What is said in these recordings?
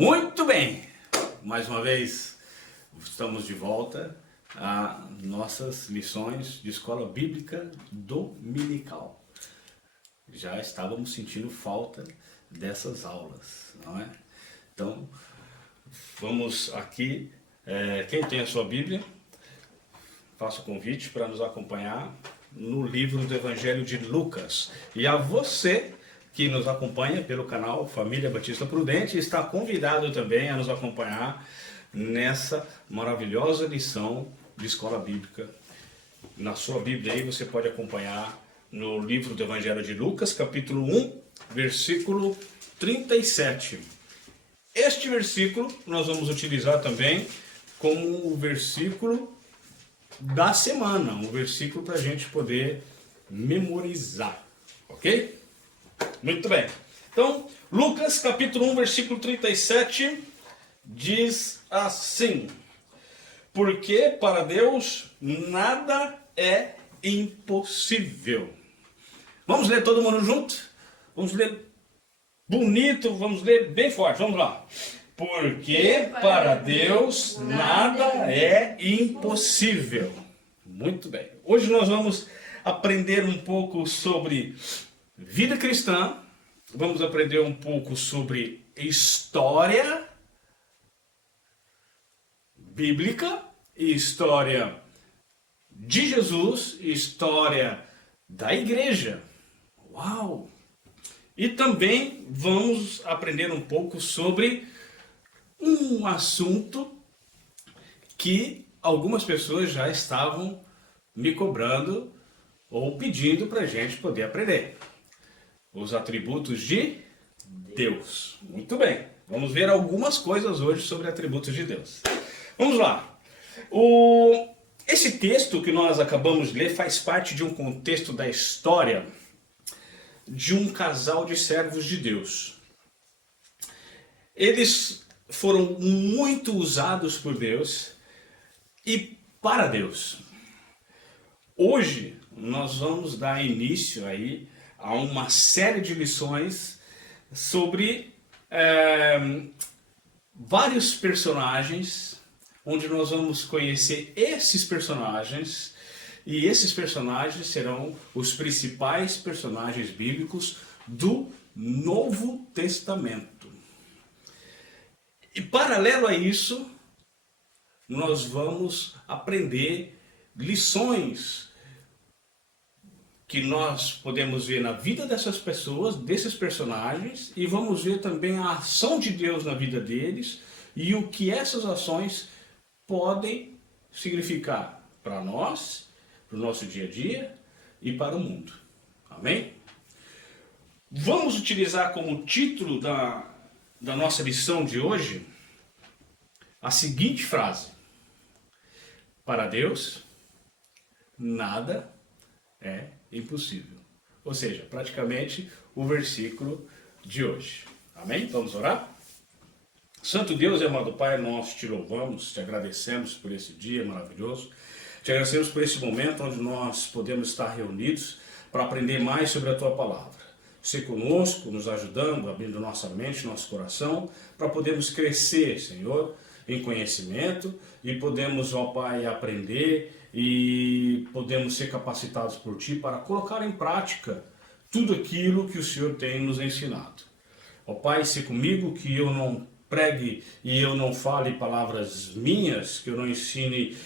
Muito bem, mais uma vez estamos de volta a nossas lições de escola bíblica dominical. Já estávamos sentindo falta dessas aulas, não é? Então, vamos aqui, quem tem a sua Bíblia, faço o convite para nos acompanhar no livro do Evangelho de Lucas. E a você que nos acompanha pelo canal Família Batista Prudente, está convidado também a nos acompanhar nessa maravilhosa lição de escola bíblica. Na sua Bíblia aí você pode acompanhar no livro do Evangelho de Lucas, capítulo 1, versículo 37. Este versículo nós vamos utilizar também como o versículo da semana, um versículo para a gente poder memorizar, ok? Muito bem. Então, Lucas capítulo 1, versículo 37 diz assim: porque para Deus nada é impossível. Vamos ler todo mundo junto? Vamos ler bonito, vamos ler bem forte, vamos lá. Porque para Deus nada é impossível. Muito bem. Hoje nós vamos aprender um pouco sobre vida cristã, vamos aprender um pouco sobre história bíblica, história de Jesus, história da igreja. Uau! E também vamos aprender um pouco sobre um assunto que algumas pessoas já estavam me cobrando ou pedindo para a gente poder aprender. Os atributos de Deus. Muito bem. Vamos ver algumas coisas hoje sobre atributos de Deus. Vamos lá. Esse texto que nós acabamos de ler faz parte de um contexto da história de um casal de servos de Deus. Eles foram muito usados por Deus e para Deus. Hoje nós vamos dar início aí a uma série de lições sobre vários personagens, onde nós vamos conhecer esses personagens, e esses personagens serão os principais personagens bíblicos do Novo Testamento. E paralelo a isso, nós vamos aprender lições que nós podemos ver na vida dessas pessoas, desses personagens, e vamos ver também a ação de Deus na vida deles e o que essas ações podem significar para nós, para o nosso dia a dia e para o mundo. Amém? Vamos utilizar como título da nossa lição de hoje a seguinte frase: para Deus, nada é impossível. Ou seja, praticamente o versículo de hoje. Amém? Vamos orar? Santo Deus e amado Pai, nós te louvamos, te agradecemos por esse dia maravilhoso. Te agradecemos por esse momento onde nós podemos estar reunidos para aprender mais sobre a Tua Palavra. Ser conosco, nos ajudando, abrindo nossa mente, nosso coração, para podermos crescer, Senhor, em conhecimento e podemos, ó Pai, aprender e podemos ser capacitados por Ti para colocar em prática tudo aquilo que o Senhor tem nos ensinado. Ó Pai, se comigo que eu não pregue e eu não fale palavras minhas, que eu não ensine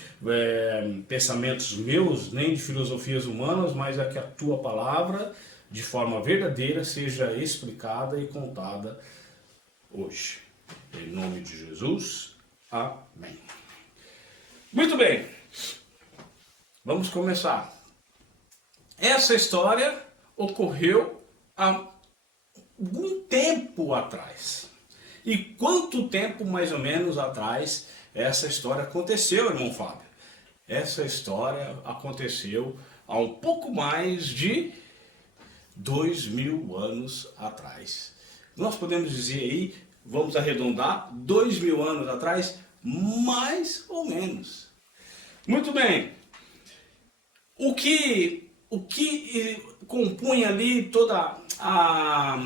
pensamentos meus, nem de filosofias humanas, mas é que a Tua Palavra, de forma verdadeira, seja explicada e contada hoje. Em nome de Jesus, amém. Muito bem, vamos começar. Essa história ocorreu há algum tempo atrás. E quanto tempo mais ou menos atrás essa história aconteceu, irmão Fábio? Essa história aconteceu há um pouco mais de 2000 anos atrás. Nós podemos dizer aí, vamos arredondar, 2000 anos atrás, mais ou menos. Muito bem. O que compunha ali toda a...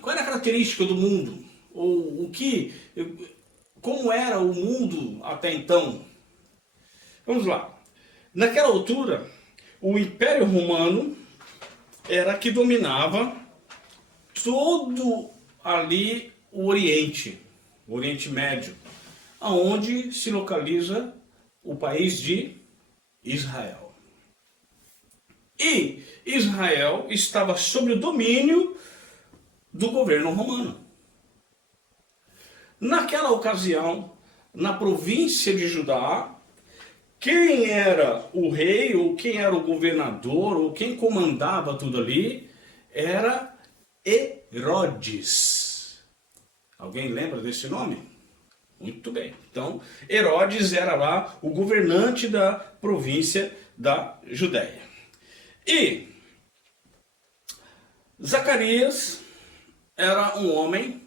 Qual era a característica do mundo? ou como era o mundo até então. Vamos lá. Naquela altura, o Império Romano era que dominava todo ali o Oriente Médio, aonde se localiza o país de Israel. E Israel estava sob o domínio do governo romano. Naquela ocasião, na província de Judá, quem era o rei, ou quem era o governador, ou quem comandava tudo ali, era Herodes. Alguém lembra desse nome? Muito bem. Então, Herodes era lá o governante da província da Judéia. E Zacarias era um homem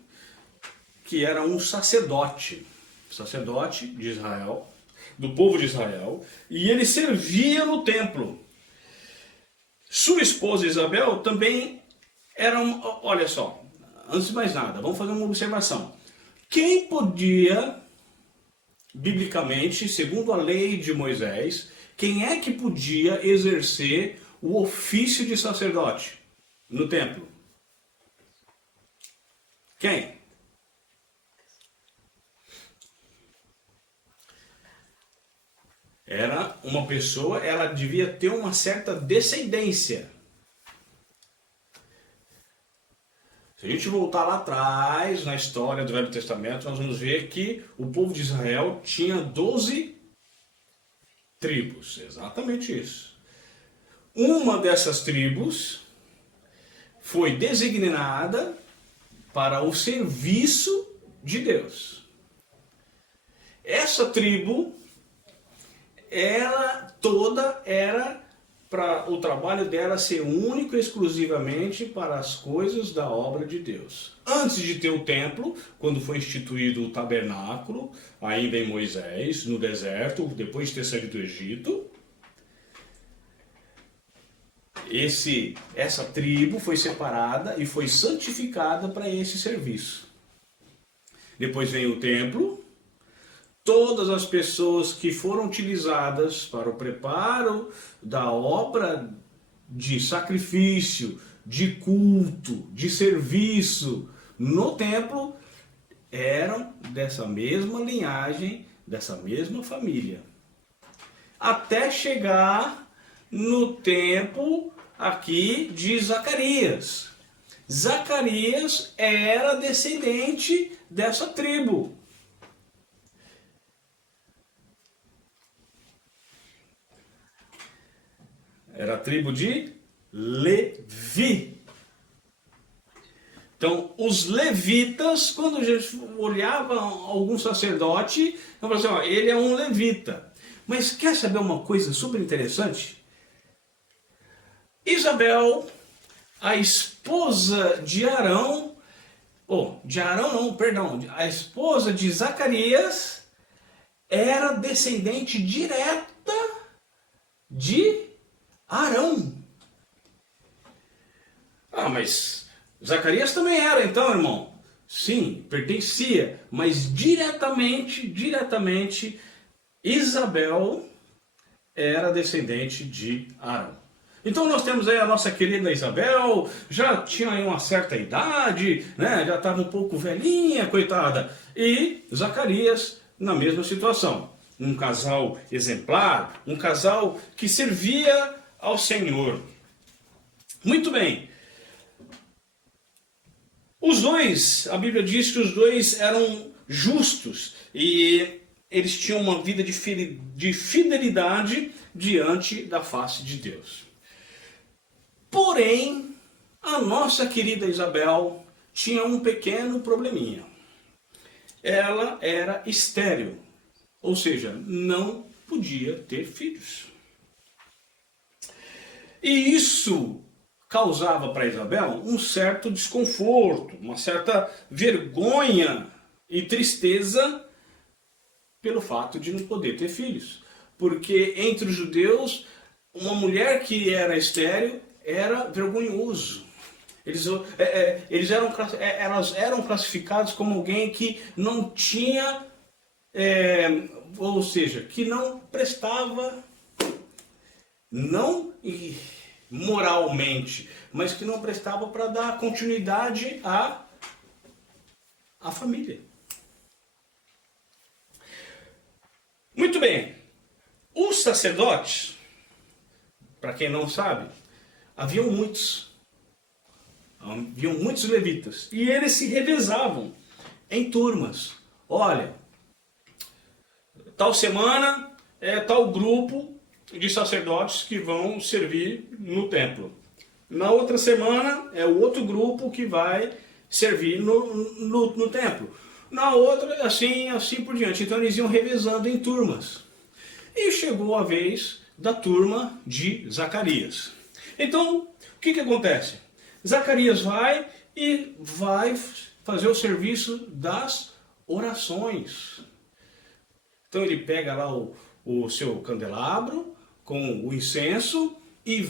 que era um sacerdote de Israel, do povo de Israel, e ele servia no templo. Sua esposa Isabel também era olha só, antes de mais nada, vamos fazer uma observação. Quem podia, biblicamente, segundo a lei de Moisés, quem é que podia exercer o ofício de sacerdote no templo? Quem? Era uma pessoa, ela devia ter uma certa descendência. Se a gente voltar lá atrás, na história do Velho Testamento, nós vamos ver que o povo de Israel tinha 12 tribos. Exatamente isso. Uma dessas tribos foi designada para o serviço de Deus. Essa tribo, ela toda era para o trabalho dela ser único e exclusivamente para as coisas da obra de Deus. Antes de ter o templo, quando foi instituído o tabernáculo, ainda em Moisés, no deserto, depois de ter saído do Egito, essa tribo foi separada e foi santificada para esse serviço. Depois vem o templo. Todas as pessoas que foram utilizadas para o preparo da obra de sacrifício, de culto, de serviço no templo, eram dessa mesma linhagem, dessa mesma família. Até chegar no tempo aqui de Zacarias. Zacarias era descendente dessa tribo. Era a tribo de Levi. Então, os levitas, quando a gente olhava algum sacerdote, eu falava assim, ó, ele é um levita. Mas quer saber uma coisa super interessante? Isabel, a esposa de Arão, a esposa de Zacarias, era descendente direta de Arão. Ah, mas Zacarias também era então, irmão? Sim, pertencia, mas diretamente, Isabel era descendente de Arão. Então nós temos aí a nossa querida Isabel, já tinha aí uma certa idade, né? Já estava um pouco velhinha, coitada. E Zacarias na mesma situação. Um casal exemplar, um casal que servia ao Senhor. Muito bem. Os dois, a Bíblia diz que os dois eram justos e eles tinham uma vida de fidelidade diante da face de Deus. Porém, a nossa querida Isabel tinha um pequeno probleminha. Ela era estéril, ou seja, não podia ter filhos. E isso causava para Isabel um certo desconforto, uma certa vergonha e tristeza pelo fato de não poder ter filhos. Porque entre os judeus, uma mulher que era estéril era vergonhoso. Elas eram classificadas como alguém que não tinha, ou seja, que não prestava, não moralmente, mas que não prestava para dar continuidade à família. Muito bem. Os sacerdotes, para quem não sabe, haviam muitos levitas e eles se revezavam em turmas. Olha, tal semana é tal grupo de sacerdotes que vão servir no templo. Na outra semana é o outro grupo que vai servir no templo. Na outra, assim por diante. Então eles iam revezando em turmas. E chegou a vez da turma de Zacarias. Então, o que acontece? Zacarias vai fazer o serviço das orações. Então ele pega lá o seu candelabro com o incenso e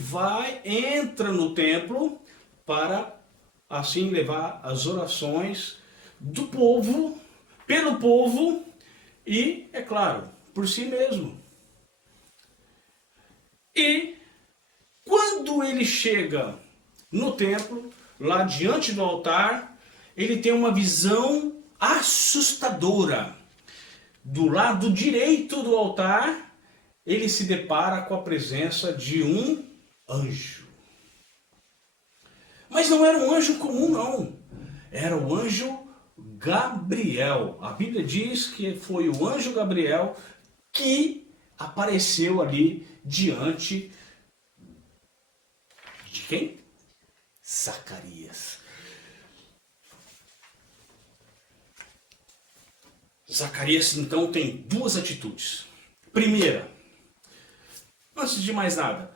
entra no templo para assim levar as orações do povo, pelo povo e, é claro, por si mesmo. E quando ele chega no templo, lá diante do altar, ele tem uma visão assustadora. Do lado direito do altar, ele se depara com a presença de um anjo. Mas não era um anjo comum, não. Era o anjo Gabriel. A Bíblia diz que foi o anjo Gabriel que apareceu ali diante de quem? Zacarias. Zacarias então tem duas atitudes. Primeira, antes de mais nada,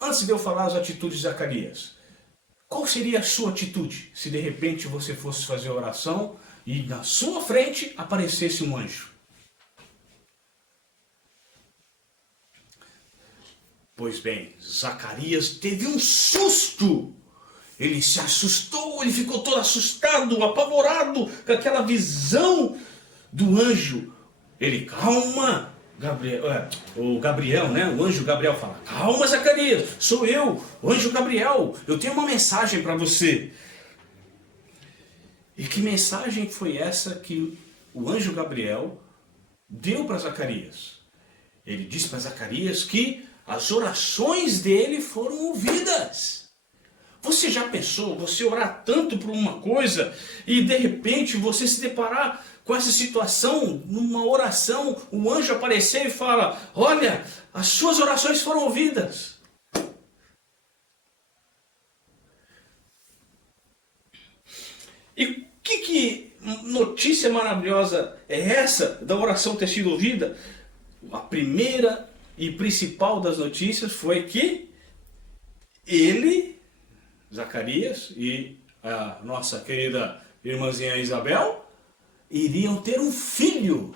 antes de eu falar as atitudes de Zacarias, qual seria a sua atitude se de repente você fosse fazer oração e na sua frente aparecesse um anjo? Pois bem, Zacarias teve um susto. Ele se assustou, ele ficou todo assustado, apavorado com aquela visão do anjo. Ele, calma, o Gabriel, né? O anjo Gabriel fala, calma, Zacarias, sou eu, o anjo Gabriel, eu tenho uma mensagem para você. E que mensagem foi essa que o anjo Gabriel deu para Zacarias? Ele disse para Zacarias que as orações dele foram ouvidas. Você já pensou, você orar tanto por uma coisa e de repente você se deparar com essa situação, numa oração, o anjo aparecer e fala, olha, as suas orações foram ouvidas. E que notícia maravilhosa é essa da oração ter sido ouvida? A primeira e principal das notícias foi que ele, Zacarias e a nossa querida irmãzinha Isabel, iriam ter um filho.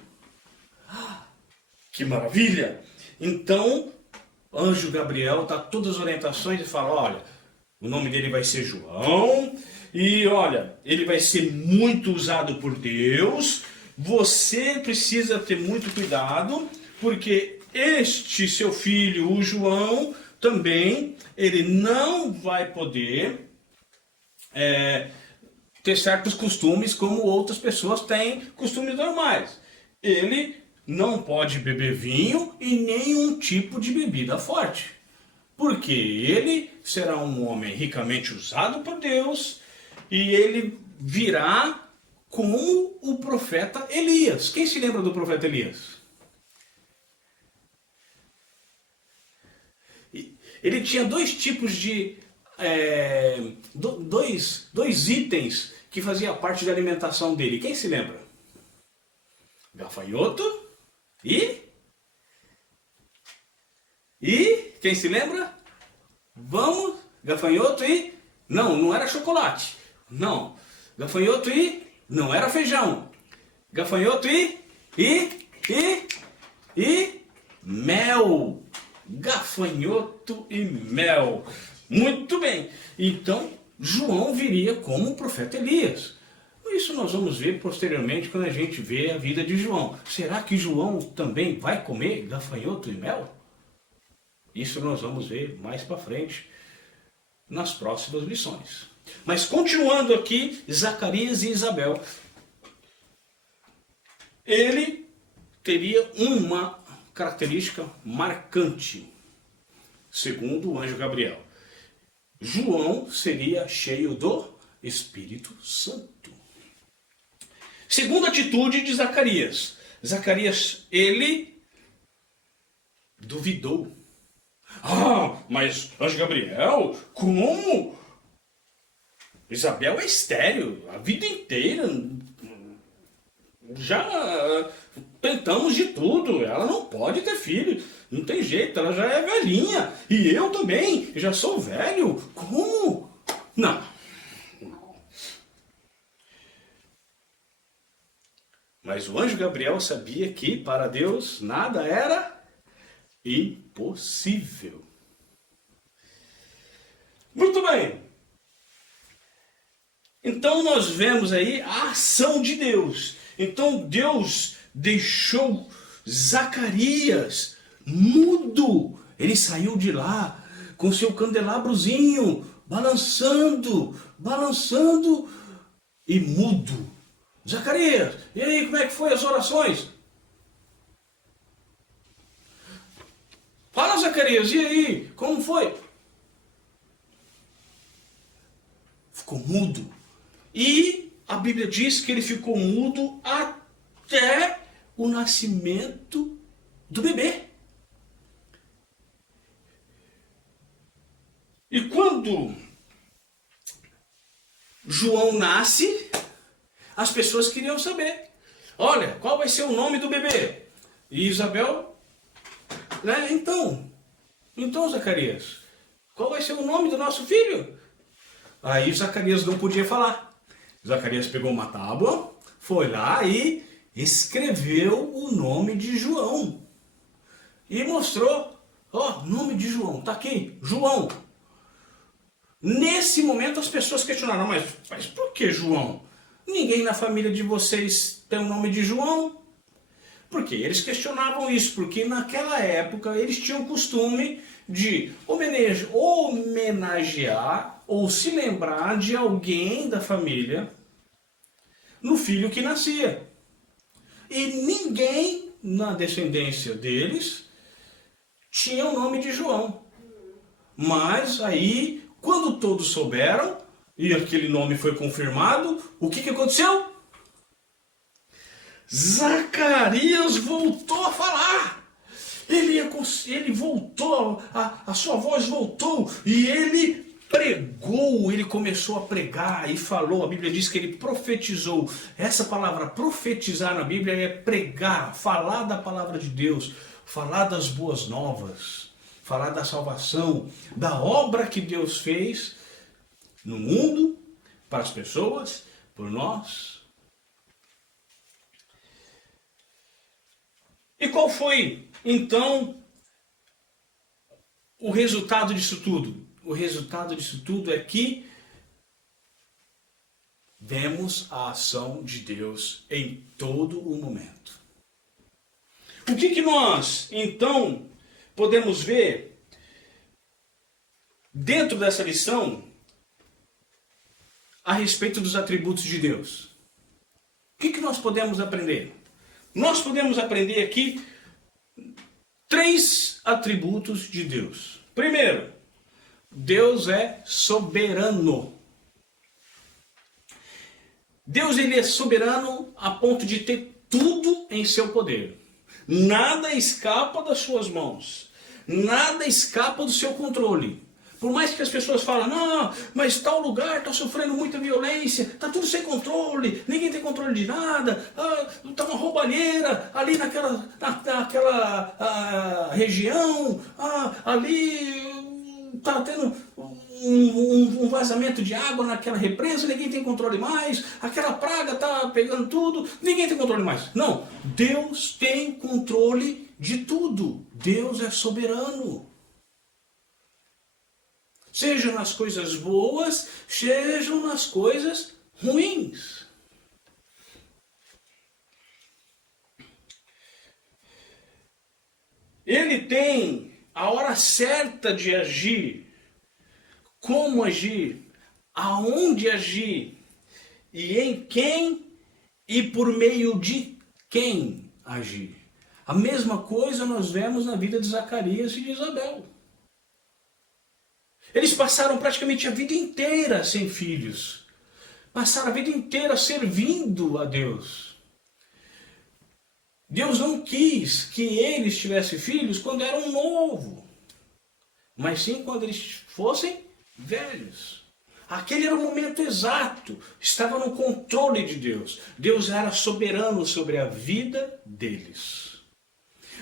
Que maravilha! Então, anjo Gabriel dá todas as orientações e fala, olha, o nome dele vai ser João, e olha, ele vai ser muito usado por Deus, você precisa ter muito cuidado, porque este seu filho, o João, também, ele não vai poder ter certos costumes como outras pessoas têm costumes normais. Ele não pode beber vinho e nenhum tipo de bebida forte. Porque ele será um homem ricamente usado por Deus e ele virá como o profeta Elias. Quem se lembra do profeta Elias? Ele tinha dois tipos de... dois itens que faziam parte da alimentação dele. Quem se lembra? Gafanhoto e quem se lembra? Vamos, gafanhoto e... Não era chocolate. Não, gafanhoto e... Não era feijão. Gafanhoto e mel. Gafanhoto e mel. Muito bem. Então, João viria como o profeta Elias. Isso nós vamos ver posteriormente quando a gente vê a vida de João. Será que João também vai comer gafanhoto e mel? Isso nós vamos ver mais para frente nas próximas lições. Mas continuando aqui, Zacarias e Isabel, ele teria uma característica marcante, segundo o anjo Gabriel. João seria cheio do Espírito Santo. Segunda atitude de Zacarias. Zacarias, ele duvidou. Mas anjo Gabriel, como? Isabel é estéril a vida inteira. Já tentamos de tudo. Ela não pode ter filho. Não tem jeito, ela já é velhinha. E eu também, já sou velho. Como? Não. Mas o anjo Gabriel sabia que para Deus nada era impossível. Muito bem. Então nós vemos aí a ação de Deus. Então Deus deixou Zacarias mudo. Ele saiu de lá com seu candelabrozinho, balançando e mudo. Zacarias, e aí, como é que foi as orações? Fala, Zacarias, e aí, como foi? Ficou mudo. E a Bíblia diz que ele ficou mudo até o nascimento do bebê. E quando João nasce, as pessoas queriam saber. Olha, qual vai ser o nome do bebê? E Isabel, né? Então, Zacarias, qual vai ser o nome do nosso filho? Aí Zacarias não podia falar. Zacarias pegou uma tábua, foi lá e escreveu o nome de João. E mostrou, nome de João, tá aqui, João. Nesse momento as pessoas questionaram, mas por que João? Ninguém na família de vocês tem o nome de João? Porque eles questionavam isso, porque naquela época eles tinham o costume de homenagear ou se lembrar de alguém da família no filho que nascia. E ninguém na descendência deles tinha o nome de João. Mas aí, quando todos souberam, e aquele nome foi confirmado, o que aconteceu? Zacarias voltou a falar. Ele voltou, a sua voz voltou e ele pregou, ele começou a pregar e falou. A Bíblia diz que ele profetizou. Essa palavra profetizar na Bíblia é pregar, falar da palavra de Deus, falar das boas novas, falar da salvação, da obra que Deus fez no mundo, para as pessoas, por nós. E qual foi, então, o resultado disso tudo? O resultado disso tudo é que vemos a ação de Deus em todo o momento. O que nós, então, podemos ver dentro dessa lição a respeito dos atributos de Deus? O que nós podemos aprender? Nós podemos aprender aqui 3 atributos de Deus. Primeiro, Deus é soberano. Deus, ele é soberano a ponto de ter tudo em seu poder. Nada escapa das suas mãos. Nada escapa do seu controle. Por mais que as pessoas falem, não, mas tal lugar está sofrendo muita violência, está tudo sem controle, ninguém tem controle de nada, está uma roubalheira ali naquela região, ali está tendo um vazamento de água naquela represa, ninguém tem controle mais, aquela praga está pegando tudo, ninguém tem controle mais. Não, Deus tem controle de tudo, Deus é soberano. Sejam nas coisas boas, sejam nas coisas ruins. Ele tem a hora certa de agir, como agir, aonde agir, e em quem e por meio de quem agir. A mesma coisa nós vemos na vida de Zacarias e de Isabel. Eles passaram praticamente a vida inteira sem filhos. Passaram a vida inteira servindo a Deus. Deus não quis que eles tivessem filhos quando eram novos, mas sim quando eles fossem velhos. Aquele era o momento exato, estava no controle de Deus. Deus era soberano sobre a vida deles.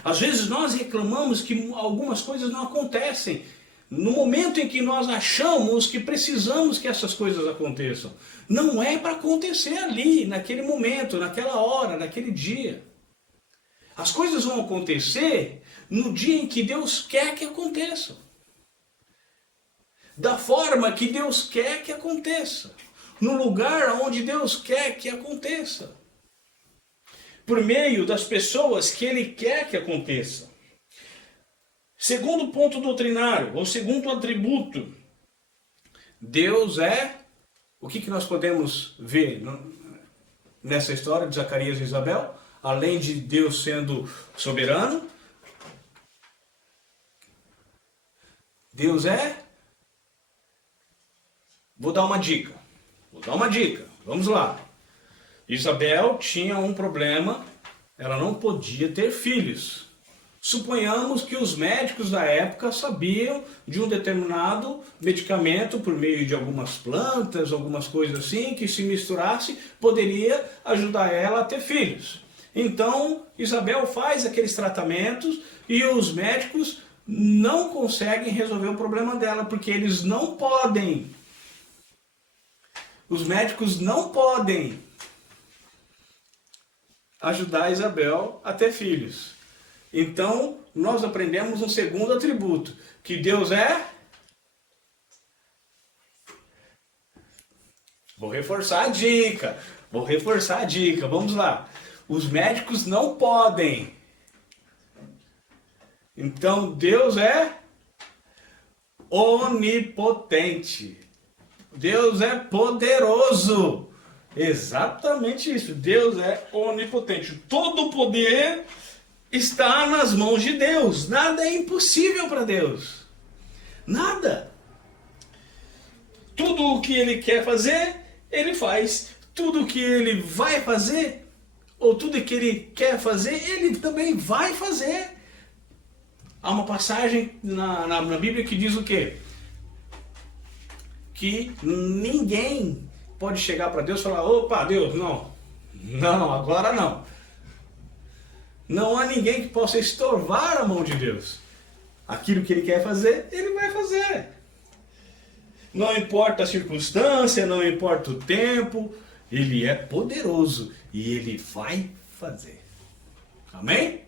Às vezes nós reclamamos que algumas coisas não acontecem no momento em que nós achamos que precisamos que essas coisas aconteçam. Não é para acontecer ali, naquele momento, naquela hora, naquele dia. As coisas vão acontecer no dia em que Deus quer que aconteçam. Da forma que Deus quer que aconteça. No lugar onde Deus quer que aconteça. Por meio das pessoas que Ele quer que aconteça. Segundo ponto doutrinário, ou segundo atributo, Deus é... O que nós podemos ver nessa história de Zacarias e Isabel? Além de Deus sendo soberano, Deus é... Vou dar uma dica. Vamos lá. Isabel tinha um problema, ela não podia ter filhos. Suponhamos que os médicos da época sabiam de um determinado medicamento por meio de algumas plantas, algumas coisas assim, que se misturasse poderia ajudar ela a ter filhos. Então Isabel faz aqueles tratamentos e os médicos não conseguem resolver o problema dela, porque eles não podem. Os médicos não podem ajudar Isabel a ter filhos. Então, nós aprendemos um segundo atributo, que Deus é... Vou reforçar a dica, vamos lá. Os médicos não podem. Então, Deus é onipotente. Deus é poderoso. Exatamente isso. Deus é onipotente. Todo o poder está nas mãos de Deus. Nada é impossível para Deus. Nada. Tudo o que Ele quer fazer, Ele faz. Tudo o que Ele vai fazer, ou tudo o que Ele quer fazer, Ele também vai fazer. Há uma passagem na Bíblia que diz o quê? Que ninguém pode chegar para Deus e falar: opa, Deus, não, agora não. Não há ninguém que possa estorvar a mão de Deus. Aquilo que Ele quer fazer, Ele vai fazer. Não importa a circunstância, não importa o tempo, Ele é poderoso e Ele vai fazer. Amém?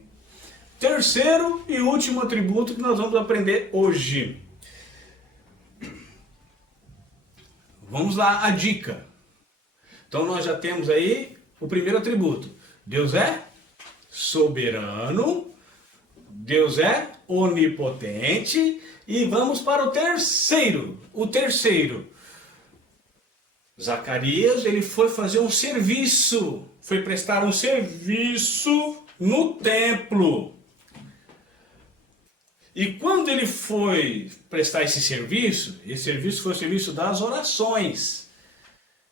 Terceiro e último atributo que nós vamos aprender hoje. Vamos lá, a dica. Então nós já temos aí o primeiro atributo. Deus é soberano, Deus é onipotente, e vamos para o terceiro. O terceiro, Zacarias, ele foi fazer um serviço, foi prestar um serviço no templo. E quando ele foi prestar esse serviço foi o serviço das orações.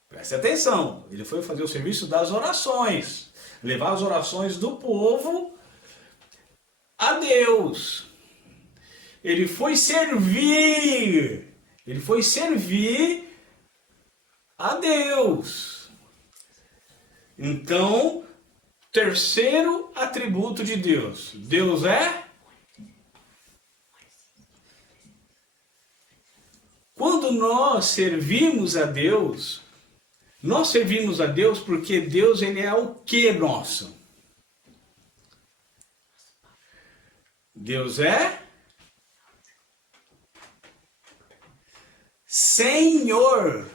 Preste atenção, ele foi fazer o serviço das orações. Levar as orações do povo a Deus. Ele foi servir a Deus. Então, terceiro atributo de Deus. Deus é... Quando nós servimos a Deus porque Deus, Ele é o que nosso? Deus é Senhor.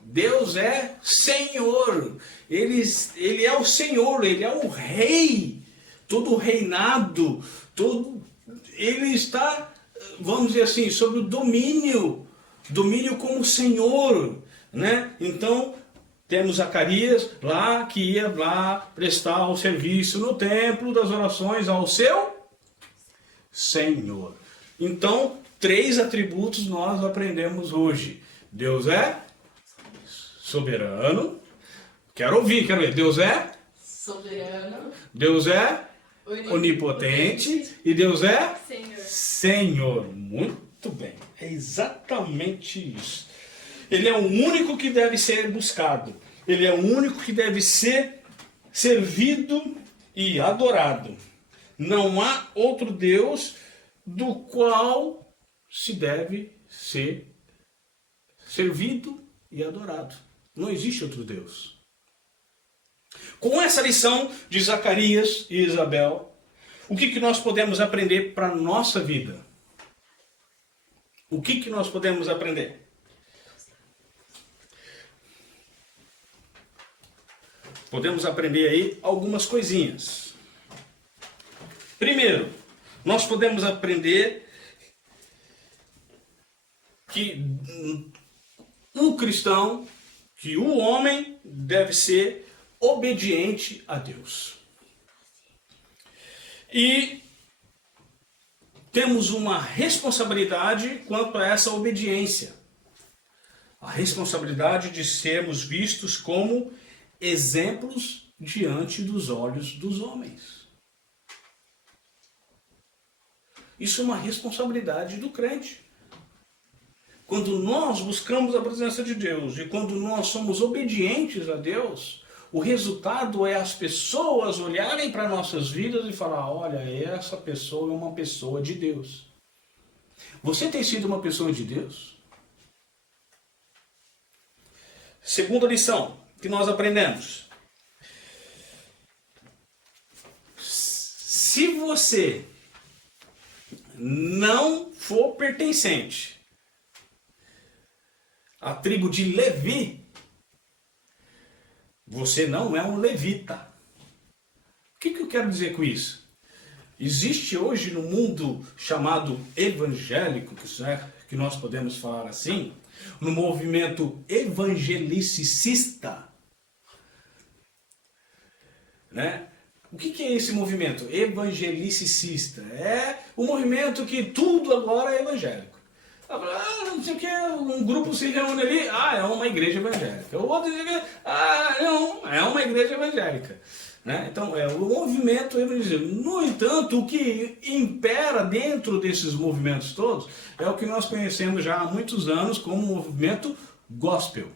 Deus é Senhor. Ele é o Senhor, Ele é o Rei. Todo o reinado, Ele está, vamos dizer assim, sobre o domínio como Senhor, né? Então, temos Zacarias lá, que ia lá prestar o serviço no templo das orações ao seu Senhor. Então, 3 atributos nós aprendemos hoje. Deus é soberano. Quero ver. Deus é soberano. Deus é onipotente. E Deus é Senhor. Muito bem. É exatamente isso. Ele é o único que deve ser buscado. Ele é o único que deve ser servido e adorado. Não há outro Deus do qual se deve ser servido e adorado. Não existe outro Deus. Com essa lição de Zacarias e Isabel, o que nós podemos aprender para a nossa vida? O que nós podemos aprender? Podemos aprender aí algumas coisinhas. Primeiro, nós podemos aprender que o cristão, que o homem deve ser obediente a Deus. E temos uma responsabilidade quanto a essa obediência. A responsabilidade de sermos vistos como exemplos diante dos olhos dos homens. Isso é uma responsabilidade do crente. Quando nós buscamos a presença de Deus e quando nós somos obedientes a Deus, o resultado é as pessoas olharem para nossas vidas e falar: olha, essa pessoa é uma pessoa de Deus. Você tem sido uma pessoa de Deus? Segunda lição que nós aprendemos. Se você não for pertencente à tribo de Levi, você não é um levita. O que eu quero dizer com isso? Existe hoje no mundo chamado evangélico, que nós podemos falar assim, no movimento evangelicista, né? O que é esse movimento evangelicista? É o movimento que tudo agora é evangélico. Não sei o que, um grupo se reúne ali, é uma igreja evangélica. O outro diz que, não, é uma igreja evangélica. Né? Então, é o movimento evangélico. No entanto, o que impera dentro desses movimentos todos é o que nós conhecemos já há muitos anos como movimento gospel.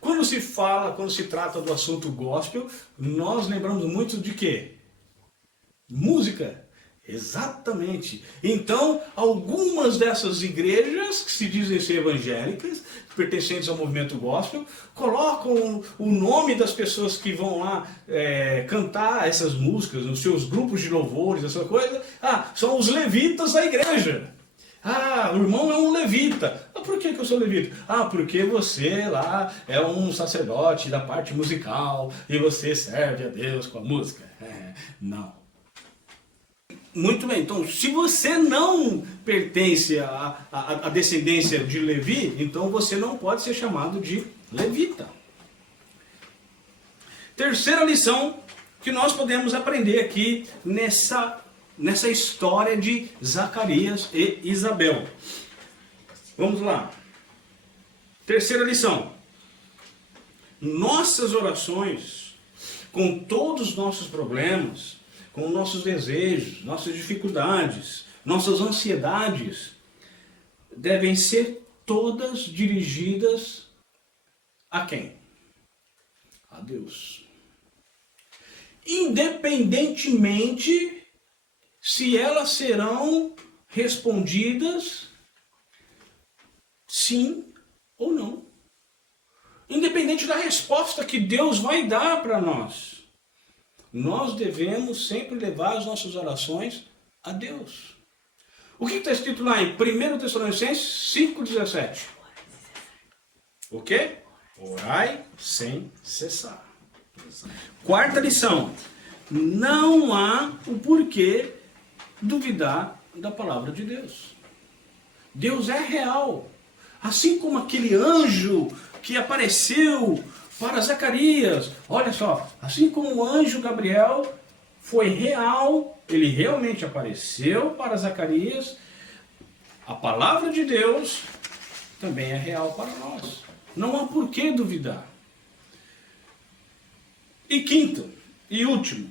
Quando se trata do assunto gospel, nós lembramos muito de quê? Música. Exatamente. Então, algumas dessas igrejas que se dizem ser evangélicas, pertencentes ao movimento gospel, colocam o nome das pessoas que vão lá cantar essas músicas, nos seus grupos de louvores, essa coisa. São os levitas da igreja. O irmão é um levita. Por que eu sou levita? Porque você lá é um sacerdote da parte musical e você serve a Deus com a música. Não. Muito bem, então se você não pertence à descendência de Levi, então você não pode ser chamado de levita. Terceira lição que nós podemos aprender aqui nessa história de Zacarias e Isabel. Vamos lá. Terceira lição. Nossas orações, com todos os nossos problemas, com nossos desejos, nossas dificuldades, nossas ansiedades, devem ser todas dirigidas a quem? A Deus. Independentemente se elas serão respondidas sim ou não. Independente da resposta que Deus vai dar para nós. Nós devemos sempre levar as nossas orações a Deus. O que está escrito lá em 1 Tessalonicenses 5,17? O quê? Orai sem cessar. Quarta lição. Não há o porquê duvidar da palavra de Deus. Deus é real. Assim como aquele anjo que apareceu para Zacarias. Olha só, assim como o anjo Gabriel foi real, ele realmente apareceu para Zacarias, a palavra de Deus também é real para nós. Não há por que duvidar. E quinto e último,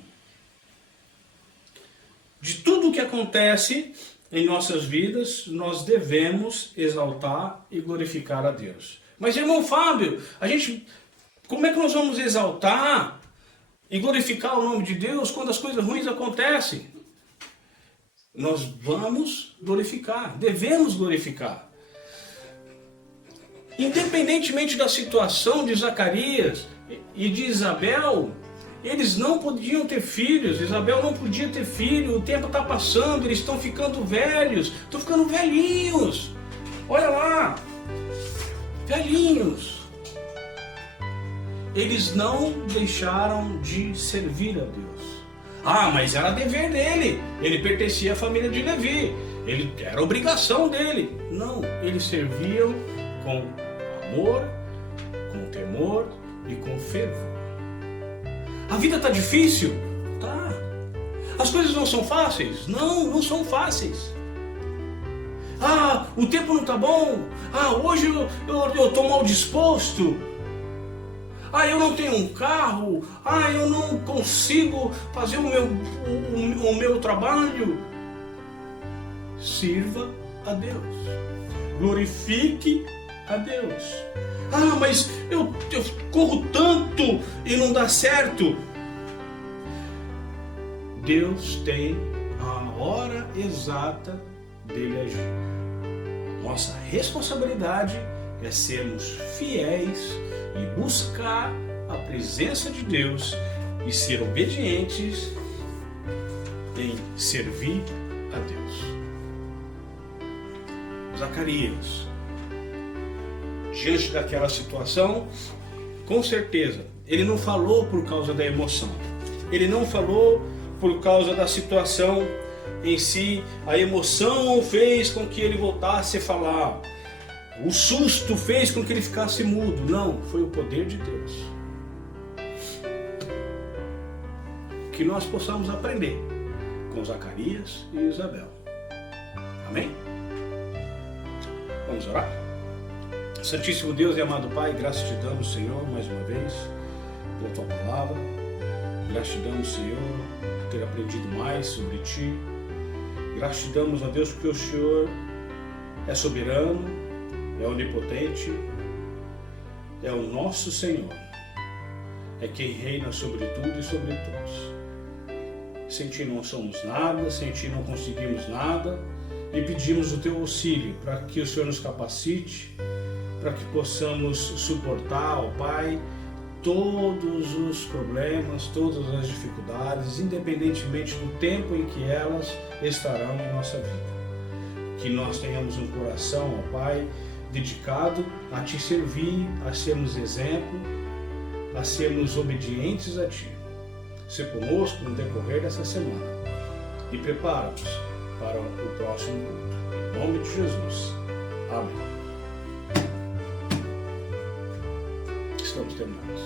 de tudo o que acontece em nossas vidas, nós devemos exaltar e glorificar a Deus. Mas, irmão Fábio, como é que nós vamos exaltar e glorificar o nome de Deus quando as coisas ruins acontecem? Nós vamos glorificar, devemos glorificar. Independentemente da situação de Zacarias e de Isabel, eles não podiam ter filhos, Isabel não podia ter filho, o tempo está passando, eles estão ficando velhos, estão ficando velhinhos. Olha lá, velhinhos. Eles não deixaram de servir a Deus. Ah, mas era dever dele, ele pertencia à família de Levi, era obrigação dele. Não, eles serviam com amor, com temor e com fervor. A vida está difícil? Tá. As coisas não são fáceis? Não, não são fáceis. Ah, o tempo não está bom? Ah, hoje eu estou mal disposto? Ah, eu não tenho um carro? Ah, eu não consigo fazer o meu trabalho? Sirva a Deus. Glorifique a Deus. Ah, mas eu corro tanto e não dá certo. Deus tem a hora exata dele agir. Nossa responsabilidade é sermos fiéis e buscar a presença de Deus e ser obedientes em servir a Deus. Zacarias, diante daquela situação, com certeza, ele não falou por causa da emoção. Ele não falou por causa da situação em si. A emoção fez com que ele voltasse a falar. O susto fez com que ele ficasse mudo. Não, foi o poder de Deus. Que nós possamos aprender com Zacarias e Isabel. Amém? Vamos orar? Santíssimo Deus e amado Pai, graças te damos, Senhor, mais uma vez, pela Tua palavra. Graças te damos, Senhor, por ter aprendido mais sobre Ti. Graças te damos, ó Deus, porque o Senhor é soberano, é onipotente, é o nosso Senhor. É quem reina sobre tudo e sobre todos. Sem Ti não somos nada, sem Ti não conseguimos nada, e pedimos o Teu auxílio para que o Senhor nos capacite, para que possamos suportar, ó Pai, todos os problemas, todas as dificuldades, independentemente do tempo em que elas estarão em nossa vida. Que nós tenhamos um coração, ó Pai, dedicado a Te servir, a sermos exemplo, a sermos obedientes a Ti. Se conosco no decorrer dessa semana e prepara-nos para o próximo culto. Em nome de Jesus. Amém. Estamos terminados.